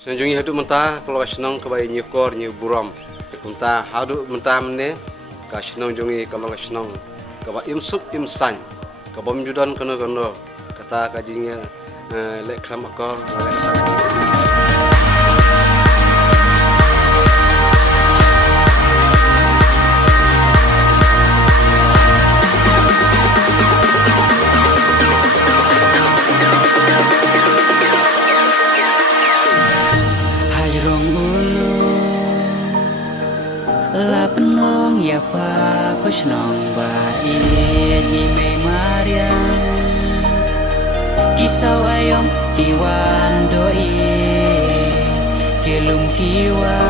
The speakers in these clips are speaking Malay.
Senjungi haduk mentah kalau senang kebayi nyukor nyu buram. Mentah haduk mentah mene ka senang jungi kalau senang keba imsup imsan kebom judan kono kata kajinya lek kram akor. La penong ya pa ko snong ba ni me maria kisau ayom kiwan doi kelum kiwa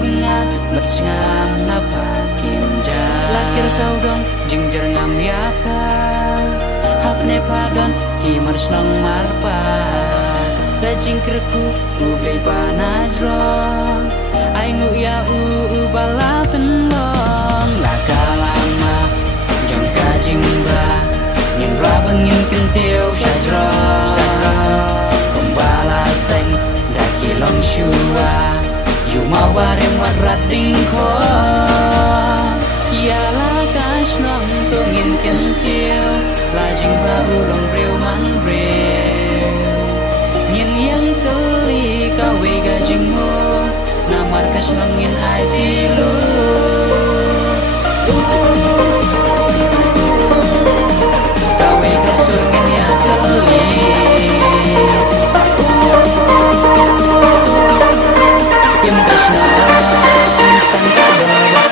penga metsngam napa kimja lakir saudon jengjer ngam ya pa hak ne padan kimar snong marpa rajing kerku ublei panajro aingu ya bala penlong laka lama jong kajimba ngin raban ngin kentiu syadra kumbala seng daki long shua yu mau barem warat dingko ya laka shnong tu ngin kentiu lajing ba ulong breu man breu ngin yang teli kawe gajingmu namar kasenengin ai lu kawe kasurngin ya keli im kaseneng sangka bawa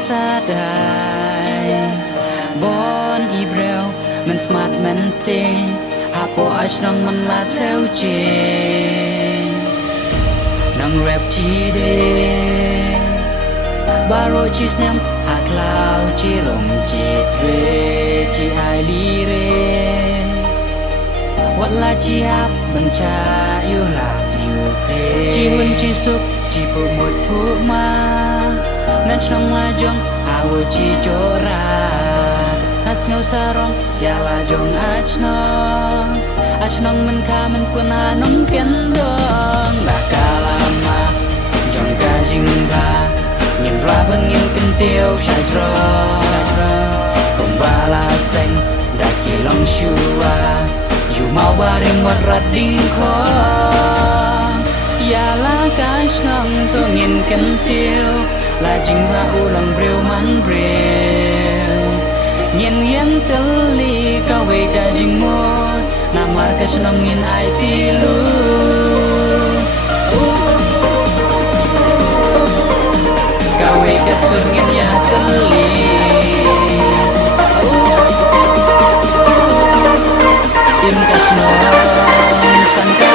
sadai bon ibreu men smart men stay hapo ashnong men la treu che nang rap chi de baro chi snem hatlau chi rom chi twe chi ai li re wala chi hap ben cha yu la yu pe chi hun chi sup chi pu mut pu ma nan snong la jong awo chi chora as ngau sarong ya la jong achnong men ka men pun anong ken dong la kalama jong ka jingba ngin raban ngin kentiu syajro kumbala seng daki long shua yu mau barem warat dingko ya la ka snong to ngin kentiu lajing ba ulang breu man breu ngin yang teli kawe kajingmo namar kasenengin ai tilu kawe kasurngin ya teli im kaseneng sangka